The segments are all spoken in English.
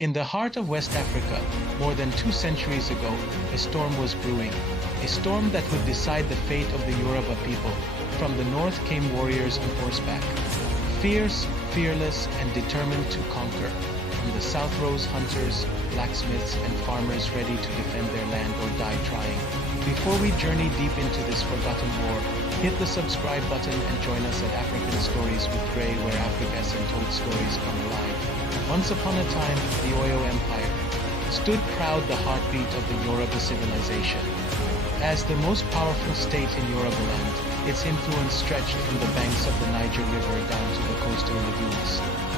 In the heart of West Africa, more than 2 centuries ago, a storm was brewing. A storm that would decide the fate of the Yoruba people. From the north came warriors on horseback. Fierce, fearless, and determined to conquer. From the south rose hunters, blacksmiths, and farmers ready to defend their land or die trying. Before we journey deep into this forgotten war, hit the subscribe button and join us at African Stories with Drey, where Africa's untold stories come alive. Once upon a time, the Oyo Empire stood proud, the heartbeat of the Yoruba civilization. As the most powerful state in Yorubaland, its influence stretched from the banks of the Niger River down to the coastal lagoons.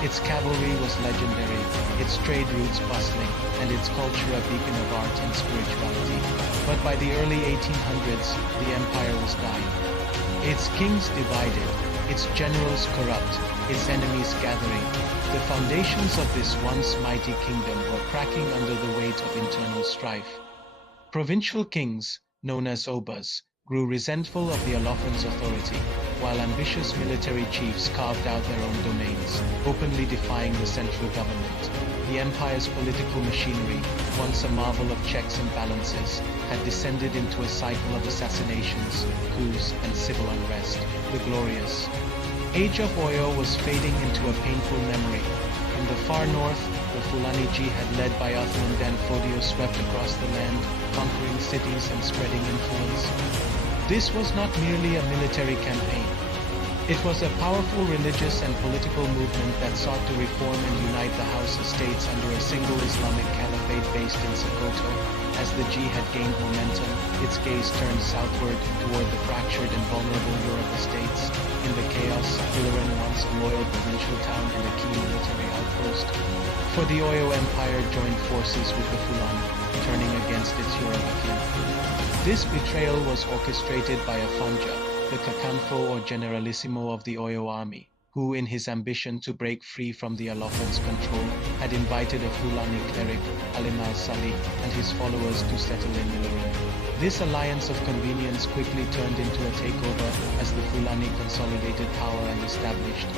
Its cavalry was legendary, its trade routes bustling, and its culture a beacon of art and spirituality. But by the early 1800s, the empire was dying. Its kings divided, its generals corrupt, its enemies gathering. The foundations of this once mighty kingdom were cracking under the weight of internal strife. Provincial kings, known as Obas, grew resentful of the Olofin's authority, while ambitious military chiefs carved out their own domains, openly defying the central government. The empire's political machinery, once a marvel of checks and balances, had descended into a cycle of assassinations, coups, and civil unrest. The glorious Age of Oyo was fading into a painful memory. From the far north, the Fulani jihad led by Othman Dan Fodio swept across the land, conquering cities and spreading influence. This was not merely a military campaign. It was a powerful religious and political movement that sought to reform and unite the Hausa states under a single Islamic caliphate based in Sokoto. As the jihad gained momentum, its gaze turned southward toward the fractured and vulnerable Yoruba states. In the chaos, Ilorin, once a loyal provincial town and a key military outpost, for the Oyo Empire joined forces with the Fulani, turning against its Yoruba king. This betrayal was orchestrated by Afanja, the Kakanfo or Generalissimo of the Oyo army, who, in his ambition to break free from the Olofin's control, had invited a Fulani cleric, Alimal Sali, and his followers to settle in Ilorin. This alliance of convenience quickly turned into a takeover as the Fulani consolidated power and established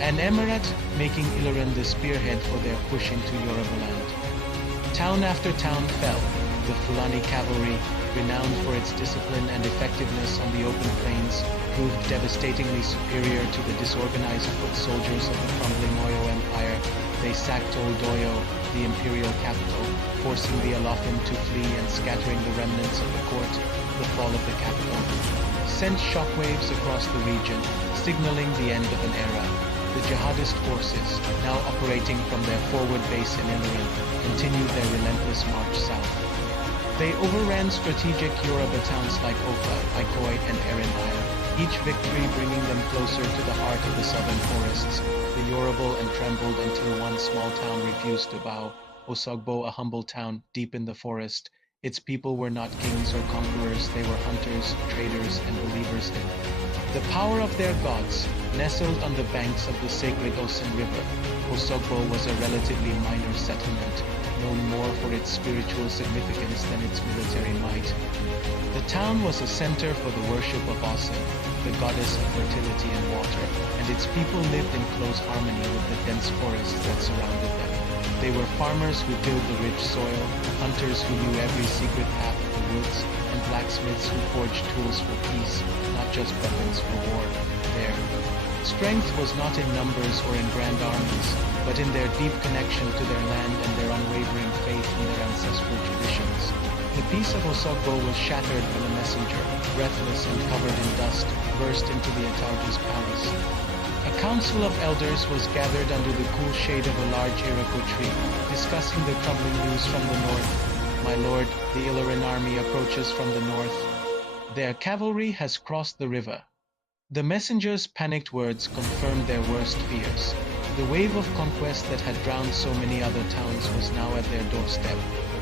an emirate, making Ilorin the spearhead for their push into Yorubaland. Town after town fell. The Fulani cavalry, renowned for its discipline and effectiveness on the open plains, proved devastatingly superior to the disorganized foot soldiers of the crumbling Oyo Empire. They sacked Old Oyo, the imperial capital, forcing the Olofin to flee and scattering the remnants of the court. The fall of the capital sent shockwaves across the region, signaling the end of an era. The jihadist forces, now operating from their forward base in Ilorin, continued their relentless march south. They overran strategic Yoruba towns like Oka, Ikoi, and Erinaya, each victory bringing them closer to the heart of the southern forests. The Yoruba and trembled until one small town refused to bow. Osogbo, a humble town deep in the forest. Its people were not kings or conquerors, they were hunters, traders, and believers in the power of their gods. Nestled on the banks of the sacred Osun River, Osogbo was a relatively minor settlement, known more for its spiritual significance than its military might. The town was a center for the worship of Osun, the goddess of fertility and water, and its people lived in close harmony with the dense forests that surrounded them. They were farmers who tilled the rich soil, hunters who knew every secret path of the woods, and blacksmiths who forged tools for peace, not just weapons for war. Their strength was not in numbers or in grand armies, but in their deep connection to their land and their unwavering faith in their ancestral traditions. The peace of Osogbo was shattered when a messenger, breathless and covered in dust, burst into the Atarja's palace. A council of elders was gathered under the cool shade of a large iroko tree, discussing the troubling news from the north. My lord, the Ilorin army approaches from the north. Their cavalry has crossed the river. The messenger's panicked words confirmed their worst fears. The wave of conquest that had drowned so many other towns was now at their doorstep.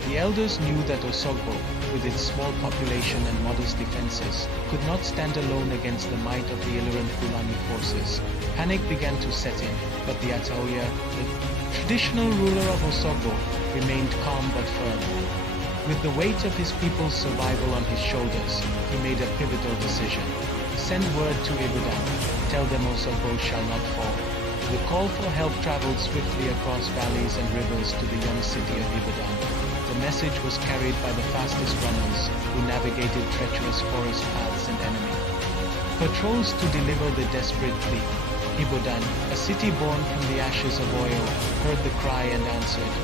The elders knew that Osogbo, with its small population and modest defenses, could not stand alone against the might of the Ilorin Fulani forces. Panic began to set in, but the Ataoya, the traditional ruler of Osogbo, remained calm but firm. With the weight of his people's survival on his shoulders, he made a pivotal decision. Send word to Ibadan. Tell them Osogbo shall not fall. The call for help traveled swiftly across valleys and rivers to the young city of Ibadan. The message was carried by the fastest runners, who navigated treacherous forest paths and enemy patrols to deliver the desperate plea. Ibadan, a city born from the ashes of oil, heard the cry and answered.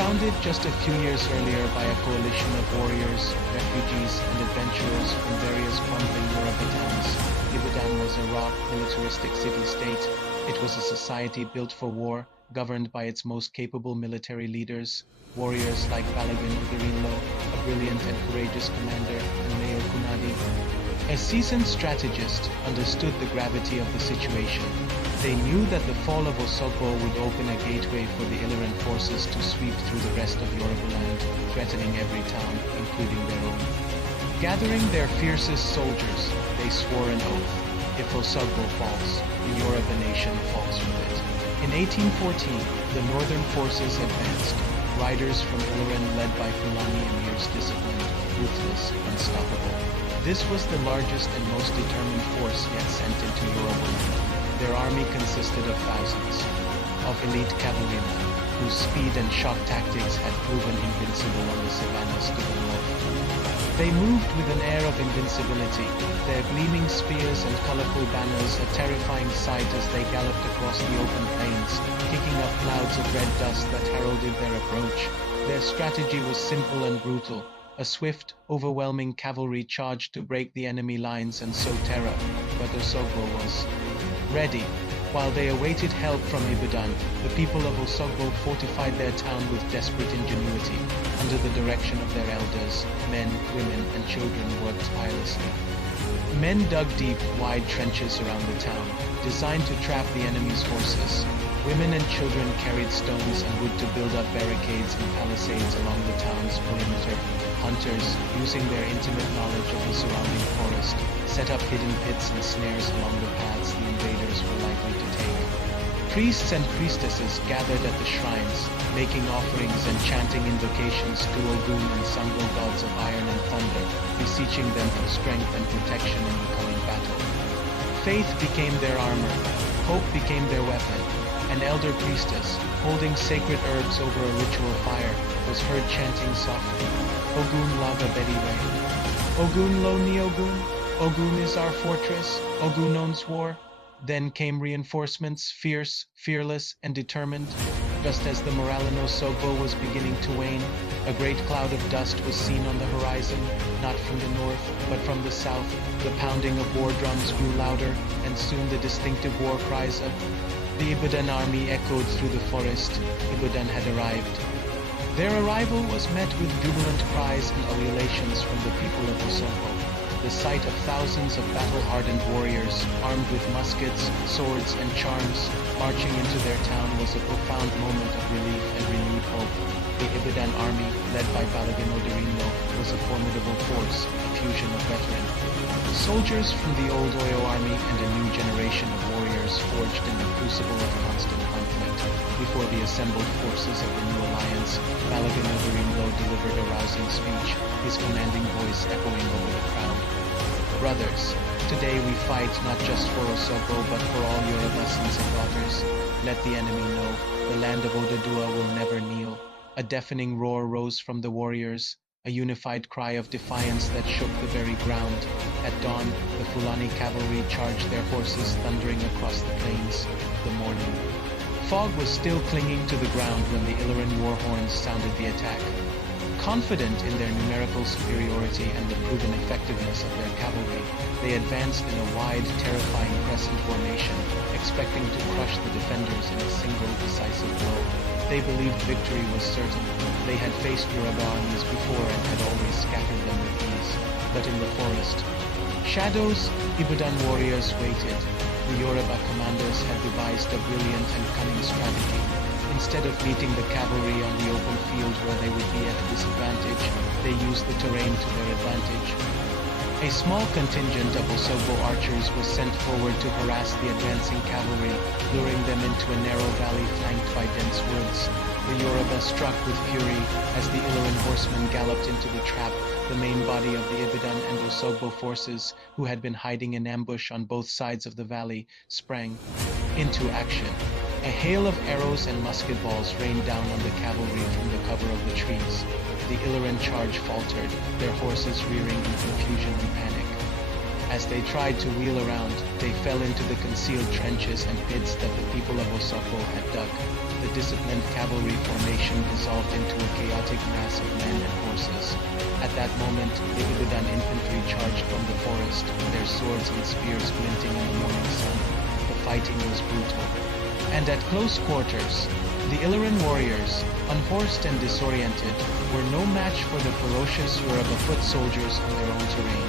Founded just a few years earlier by a coalition of warriors, refugees, and adventurers from various crumbling Yoruba towns, Ibadan was a raw, militaristic city-state. It was a society built for war, governed by its most capable military leaders, warriors like Balogun Oderinlo, a brilliant and courageous commander, and Mayor Kunadi. A seasoned strategist understood the gravity of the situation. They knew that the fall of Osogbo would open a gateway for the Iloran forces to sweep through the rest of Yorubaland, threatening every town, including their own. Gathering their fiercest soldiers, they swore an oath. If Osogbo falls, the Yoruba Nation falls with it. In 1814, the northern forces advanced. Riders from Iloran led by Fulani emirs, disciplined, ruthless, unstoppable. This was the largest and most determined force yet sent into Yorubaland. Their army consisted of thousands of elite cavalrymen, whose speed and shock tactics had proven invincible on the savannas to the north. They moved with an air of invincibility, their gleaming spears and colorful banners a terrifying sight as they galloped across the open plains, kicking up clouds of red dust that heralded their approach. Their strategy was simple and brutal. A swift, overwhelming cavalry charged to break the enemy lines and sow terror, but Osogbo was ready. While they awaited help from Ibadan, the people of Osogbo fortified their town with desperate ingenuity. Under the direction of their elders, men, women, and children worked tirelessly. Men dug deep, wide trenches around the town, designed to trap the enemy's horses. Women and children carried stones and wood to build up barricades and palisades along the town's perimeter. Hunters, using their intimate knowledge of the surrounding forest, set up hidden pits and snares along the paths the invaders were likely to take. Priests and priestesses gathered at the shrines, making offerings and chanting invocations to Ogun and Sango, gods of iron and thunder, beseeching them for strength and protection in the coming battle. Faith became their armor, hope became their weapon. An elder priestess, holding sacred herbs over a ritual fire, was heard chanting softly, Ogun Laga Bedi Re. Ogun Lo Ni Ogun. Ogun is our fortress. Ogun owns war. Then came reinforcements, fierce, fearless, and determined. Just as the morale in Osogbo was beginning to wane, a great cloud of dust was seen on the horizon, not from the north, but from the south. The pounding of war drums grew louder, and soon the distinctive war cries of the Ibadan army echoed through the forest. Ibadan had arrived. Their arrival was met with jubilant cries and ululations from the people of Osogbo. The sight of thousands of battle-hardened warriors, armed with muskets, swords, and charms, marching into their town was a profound moment of relief and renewed hope. The Ibadan army, led by Balogun Oderinlo, was a formidable force, a fusion of veterans. Soldiers from the old Oyo army and a new generation of warriors forged in the crucible of constant conflict. Before the assembled forces of the new alliance, Balogun Oderinlo delivered a rousing speech, his commanding voice echoing over the crowd. Brothers, today we fight not just for Osogbo but for all Yoruba sons and daughters. Let the enemy know, the land of Oduduwa will never kneel. A deafening roar rose from the warriors, a unified cry of defiance that shook the very ground. At dawn, the Fulani cavalry charged their horses thundering across the plains. The morning fog was still clinging to the ground when the Iloran war horns sounded the attack. Confident in their numerical superiority and the proven effectiveness of their cavalry, they advanced in a wide, terrifying crescent formation, expecting to crush the defenders in a single decisive blow. They believed victory was certain. They had faced Yoruba armies before and had always scattered them with ease. But in the forest, shadows, Ibadan warriors waited. The Yoruba commanders had devised a brilliant and cunning strategy. Instead of meeting the cavalry on the open field where they would be at a disadvantage, they used the terrain to their advantage. A small contingent of Osogbo archers was sent forward to harass the advancing cavalry, luring them into a narrow valley flanked by dense woods. The Yoruba struck with fury as the Iloran horsemen galloped into the trap, the main body of the Ibadan and Osogbo forces, who had been hiding in ambush on both sides of the valley, sprang into action. A hail of arrows and musket balls rained down on the cavalry from the cover of the trees. The Illyrian charge faltered, their horses rearing in confusion and panic. As they tried to wheel around, they fell into the concealed trenches and pits that the people of Osogbo had dug. The disciplined cavalry formation dissolved into a chaotic mass of men and horses. At that moment, the Ibadan infantry charged from the forest, their swords and spears glinting in the morning sun. The fighting was brutal. And at close quarters, the Illyrian warriors, unhorsed and disoriented, were no match for the ferocious Yoruba foot soldiers on their own terrain.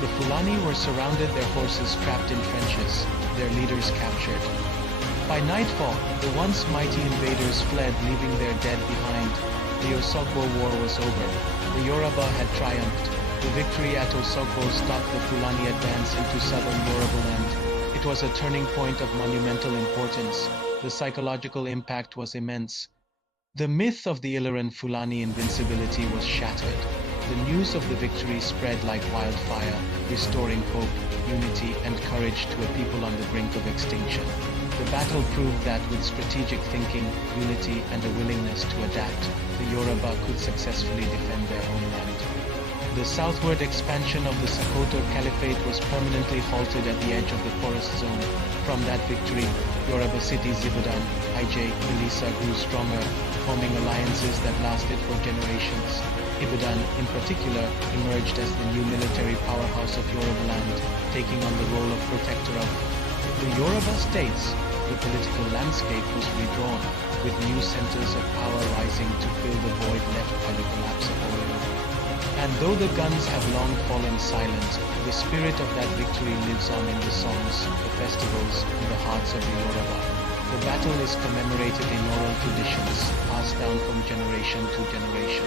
The Fulani were surrounded, their horses trapped in trenches, their leaders captured. By nightfall, the once mighty invaders fled, leaving their dead behind. The Osogbo War was over. The Yoruba had triumphed. The victory at Osogbo stopped the Fulani advance into southern Yorubaland. It was a turning point of monumental importance. The psychological impact was immense. The myth of the Illyrian Fulani invincibility was shattered. The news of the victory spread like wildfire, restoring hope, unity, and courage to a people on the brink of extinction. The battle proved that with strategic thinking, unity, and a willingness to adapt, the Yoruba could successfully defend their homeland. The southward expansion of the Sokoto Caliphate was permanently halted at the edge of the forest zone. From that victory, Yoruba cities Ibadan, IJ, Ilisa grew stronger, forming alliances that lasted for generations. Ibadan, in particular, emerged as the new military powerhouse of Yorubaland, taking on the role of protector of the Yoruba states. The political landscape was redrawn, with new centers of power rising to fill the void left by the collapse of Oyo. And though the guns have long fallen silent, the spirit of that victory lives on in the songs, the festivals, and the hearts of the Yoruba. The battle is commemorated in oral traditions, passed down from generation to generation.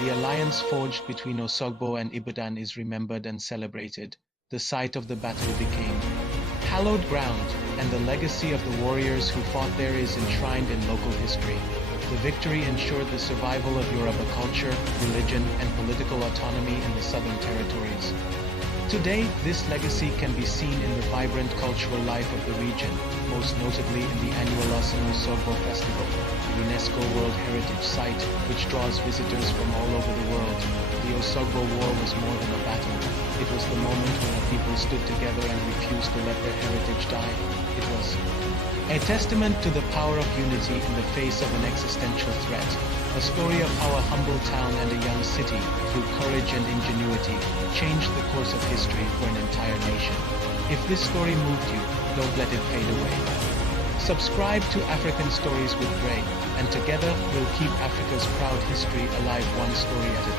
The alliance forged between Osogbo and Ibadan is remembered and celebrated. The site of the battle became hallowed ground, and the legacy of the warriors who fought there is enshrined in local history. The victory ensured the survival of Yoruba culture, religion, and political autonomy in the southern territories. Today, this legacy can be seen in the vibrant cultural life of the region, most notably in the annual Osogbo Festival, the UNESCO World Heritage Site, which draws visitors from all over the world. The Osogbo War was more than a battle. It was the moment when a people stood together and refused to let their heritage die. It was a testament to the power of unity in the face of an existential threat. A story of how a humble town and a young city, through courage and ingenuity, changed the course of history for an entire nation. If this story moved you, don't let it fade away. Subscribe to African Stories with Drey, and together we'll keep Africa's proud history alive one story at a time.